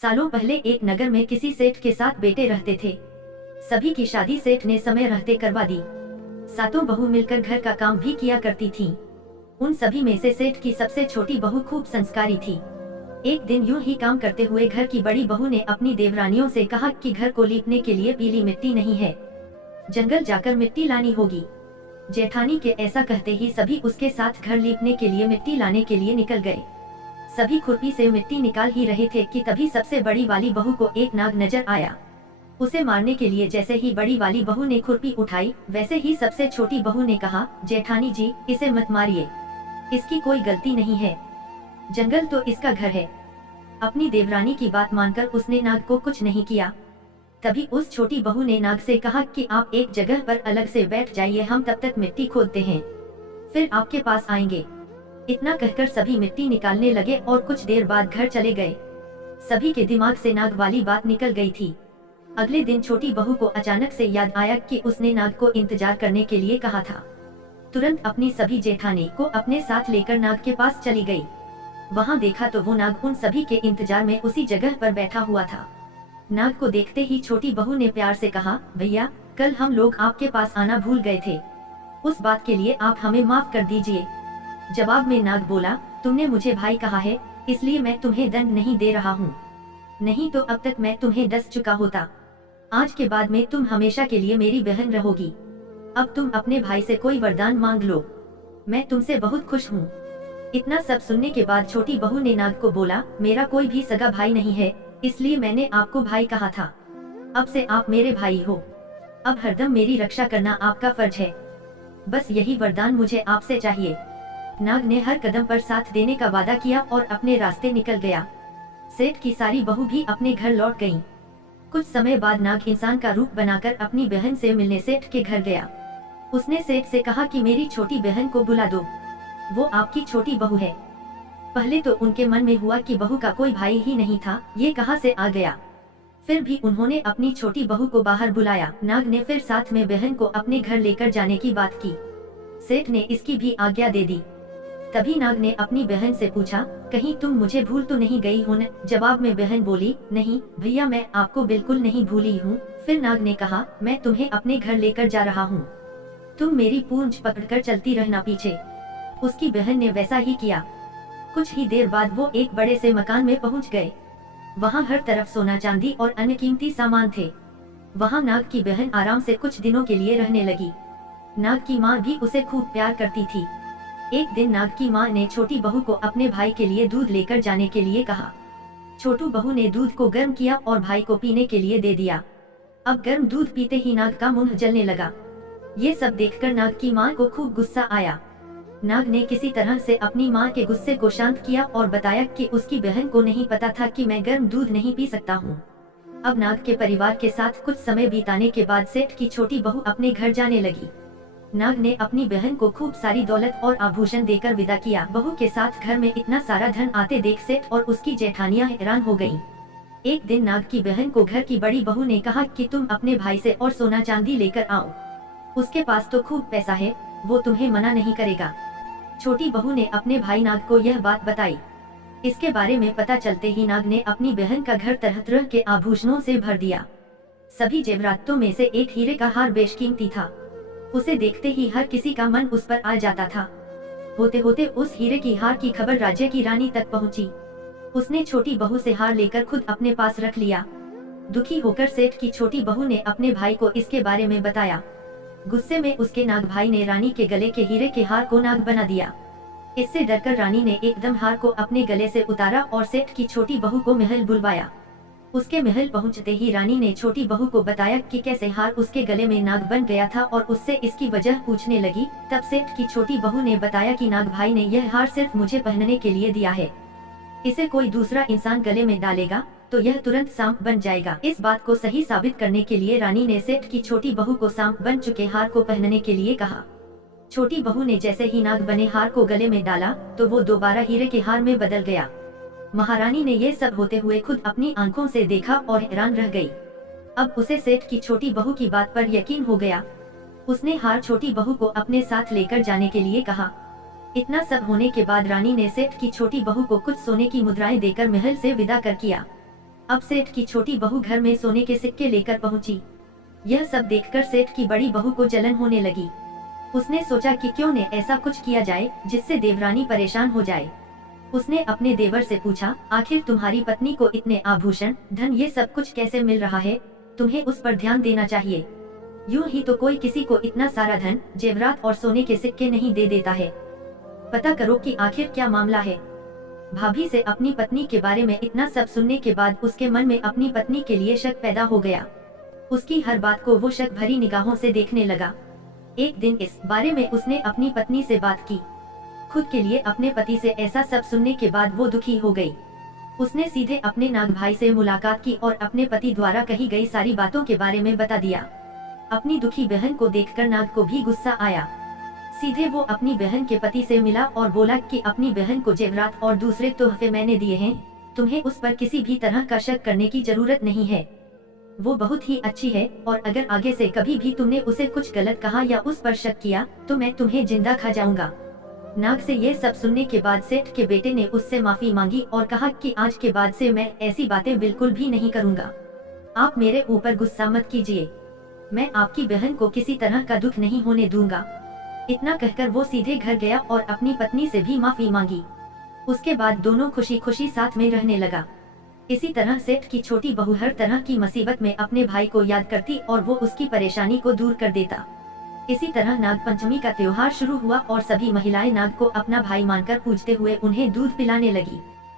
सालों पहले एक नगर में किसी सेठ के साथ बेटे रहते थे। सभी की शादी सेठ ने समय रहते करवा दी। सातों बहू मिलकर घर का काम भी किया करती थीं। उन सभी में से सेठ की सबसे छोटी बहू खूब संस्कारी थी। एक दिन यूं ही काम करते हुए घर की बड़ी बहू ने अपनी देवरानियों से कहा कि घर को लीपने के लिए पीली मिट्टी नहीं है, जंगल जाकर मिट्टी लानी होगी। जेठानी के ऐसा कहते ही सभी उसके साथ घर लीपने के लिए मिट्टी लाने के लिए निकल गए। सभी खुरपी से मिट्टी निकाल ही रहे थे कि तभी सबसे बड़ी वाली बहू को एक नाग नजर आया। उसे मारने के लिए जैसे ही बड़ी वाली बहू ने खुरपी उठाई, वैसे ही सबसे छोटी बहू ने कहा, जेठानी जी, इसे मत मारिए, इसकी कोई गलती नहीं है, जंगल तो इसका घर है। अपनी देवरानी की बात मानकर उसने नाग को कुछ नहीं किया। तभी उस छोटी बहू ने नाग से कहा कि आप एक जगह पर अलग से बैठ जाइए, हम तब तक मिट्टी खोदते हैं, फिर आपके पास आएंगे। इतना कहकर सभी मिट्टी निकालने लगे और कुछ देर बाद घर चले गए। सभी के दिमाग से नाग वाली बात निकल गई थी। अगले दिन छोटी बहू को अचानक से याद आया कि उसने नाग को इंतजार करने के लिए कहा था। तुरंत अपनी सभी जेठानी को अपने साथ लेकर नाग के पास चली गई। वहां देखा तो वो नाग उन सभी के इंतजार में उसी जगह पर बैठा हुआ था। नाग को देखते ही छोटी बहू ने प्यार से कहा, भैया, कल हम लोग आपके पास आना भूल गए थे, उस बात के लिए आप हमें माफ कर दीजिए। जवाब में नाग बोला, तुमने मुझे भाई कहा है, इसलिए मैं तुम्हें दंड नहीं दे रहा हूँ, नहीं तो अब तक मैं तुम्हें डस चुका होता। आज के बाद में तुम हमेशा के लिए मेरी बहन रहोगी। अब तुम अपने भाई से कोई वरदान मांग लो, मैं तुमसे बहुत खुश हूँ। इतना सब सुनने के बाद छोटी बहू ने नाग को बोला, मेरा कोई भी सगा भाई नहीं है, इसलिए मैंने आपको भाई कहा था। अब से आप मेरे भाई हो, अब हरदम मेरी रक्षा करना आपका फर्ज है, बस यही वरदान मुझे आपसे चाहिए। नाग ने हर कदम पर साथ देने का वादा किया और अपने रास्ते निकल गया। सेठ की सारी बहू भी अपने घर लौट गईं। कुछ समय बाद नाग इंसान का रूप बनाकर अपनी बहन से मिलने सेठ के घर गया। उसने सेठ से कहा कि मेरी छोटी बहन को बुला दो, वो आपकी छोटी बहू है। पहले तो उनके मन में हुआ कि बहू का कोई भाई ही नहीं था, ये कहाँ से आ गया। फिर भी उन्होंने अपनी छोटी बहू को बाहर बुलाया। नाग ने फिर साथ में बहन को अपने घर लेकर जाने की बात की। सेठ ने इसकी भी आज्ञा दे दी। तभी नाग ने अपनी बहन से पूछा, कहीं तुम मुझे भूल तो नहीं गई हो न? जवाब में बहन बोली, नहीं भैया, मैं आपको बिल्कुल नहीं भूली हूँ। फिर नाग ने कहा, मैं तुम्हें अपने घर लेकर जा रहा हूँ, तुम मेरी पूंछ पकड़कर चलती रहना पीछे। उसकी बहन ने वैसा ही किया। कुछ ही देर बाद वो एक बड़े से मकान में पहुँच गए। वहाँ हर तरफ सोना चांदी और अन्य कीमती सामान थे। वहाँ नाग की बहन आराम से कुछ दिनों के लिए रहने लगी। नाग की माँ भी उसे खूब प्यार करती थी। एक दिन नाग की माँ ने छोटी बहू को अपने भाई के लिए दूध लेकर जाने के लिए कहा। छोटू बहू ने दूध को गर्म किया और भाई को पीने के लिए दे दिया। अब गर्म दूध पीते ही नाग का मुंह जलने लगा। ये सब देखकर नाग की माँ को खूब गुस्सा आया। नाग ने किसी तरह से अपनी माँ के गुस्से को शांत किया और बताया कि उसकी बहन को नहीं पता था कि मैं गर्म दूध नहीं पी सकता हूँ। अब नाग के परिवार के साथ कुछ समय बिताने के बाद सेठ की छोटी बहू अपने घर जाने लगी। नाग ने अपनी बहन को खूब सारी दौलत और आभूषण देकर विदा किया। बहू के साथ घर में इतना सारा धन आते देख सेठ और उसकी जेठानियां हैरान हो गईं। एक दिन नाग की बहन को घर की बड़ी बहू ने कहा कि तुम अपने भाई से और सोना चांदी लेकर आओ, उसके पास तो खूब पैसा है, वो तुम्हें मना नहीं करेगा। छोटी बहू ने अपने भाई नाग को यह बात बताई। इसके बारे में पता चलते ही नाग ने अपनी बहन का घर तरह तरह के आभूषणों से भर दिया। सभी जेवरातों में से एक हीरे का हार बेशकीमती था। उसे देखते ही हर किसी का मन उस पर आ जाता था। होते होते उस हीरे की हार की खबर राज्य की रानी तक पहुंची। उसने छोटी बहू से हार लेकर खुद अपने पास रख लिया। दुखी होकर सेठ की छोटी बहू ने अपने भाई को इसके बारे में बताया। गुस्से में उसके नाग भाई ने रानी के गले के हीरे के हार को नाग बना दिया। इससे डरकर रानी ने एकदम हार को अपने गले से उतारा और सेठ की छोटी बहू को महल बुलवाया। उसके महल पहुंचते ही रानी ने छोटी बहू को बताया कि कैसे हार उसके गले में नाग बन गया था और उससे इसकी वजह पूछने लगी। तब सेठ की छोटी बहू ने बताया कि नाग भाई ने यह हार सिर्फ मुझे पहनने के लिए दिया है, इसे कोई दूसरा इंसान गले में डालेगा तो यह तुरंत सांप बन जाएगा। इस बात को सही साबित करने के लिए रानी ने सेठ की छोटी बहू को सांप बन चुके हार को पहनने के लिए कहा। छोटी बहू ने जैसे ही नाग बने हार को गले में डाला तो वो दोबारा हीरे के हार में बदल गया। महारानी ने ये सब होते हुए खुद अपनी आंखों से देखा और हैरान रह गई। अब उसे सेठ की छोटी बहू की बात पर यकीन हो गया। उसने हार छोटी बहू को अपने साथ लेकर जाने के लिए कहा। इतना सब होने के बाद रानी ने सेठ की छोटी बहू को कुछ सोने की मुद्राएं देकर महल से विदा कर किया। अब सेठ की छोटी बहू घर में सोने के सिक्के लेकर पहुंची। यह सब देखकर सेठ की बड़ी बहू को जलन होने लगी। उसने सोचा कि क्यों न ऐसा कुछ किया जाए जिससे देवरानी परेशान हो जाए। उसने अपने देवर से पूछा, आखिर तुम्हारी पत्नी को इतने आभूषण, धन, ये सब कुछ कैसे मिल रहा है? तुम्हें उस पर ध्यान देना चाहिए। यूं ही तो कोई किसी को इतना सारा धन, जेवरात और सोने के सिक्के नहीं दे देता है। पता करो कि आखिर क्या मामला है। भाभी से अपनी पत्नी के बारे में इतना सब सुनने के बाद उसके मन में अपनी पत्नी के लिए शक पैदा हो गया। उसकी हर बात को वो शक भरी निगाहों से देखने लगा। एक दिन इस बारे में उसने अपनी पत्नी से बात की। खुद के लिए अपने पति से ऐसा सब सुनने के बाद वो दुखी हो गई। उसने सीधे अपने नाग भाई से मुलाकात की और अपने पति द्वारा कही गई सारी बातों के बारे में बता दिया। अपनी दुखी बहन को देखकर नाग को भी गुस्सा आया। सीधे वो अपनी बहन के पति से मिला और बोला कि अपनी बहन को जेवरात और दूसरे तोहफे मैंने दिए हैं, तुम्हें उस पर किसी भी तरह का शक करने की जरूरत नहीं है। वो बहुत ही अच्छी है और अगर आगे से कभी भी तुमने उसे कुछ गलत कहा या उस पर शक किया तो मैं तुम्हें जिंदा खा जाऊंगा। नाग से ये सब सुनने के बाद सेठ के बेटे ने उससे माफी मांगी और कहा कि आज के बाद से मैं ऐसी बातें बिल्कुल भी नहीं करूंगा। आप मेरे ऊपर गुस्सा मत कीजिए, मैं आपकी बहन को किसी तरह का दुख नहीं होने दूंगा। इतना कहकर वो सीधे घर गया और अपनी पत्नी से भी माफी मांगी। उसके बाद दोनों खुशी खुशी साथ में रहने लगा। इसी तरह सेठ की छोटी बहू हर तरह की मुसीबत में अपने भाई को याद करती और वो उसकी परेशानी को दूर कर देता। इसी तरह नाग पंचमी का त्योहार शुरू हुआ और सभी महिलाएं नाग को अपना भाई मानकर पूजते हुए उन्हें दूध पिलाने लगी।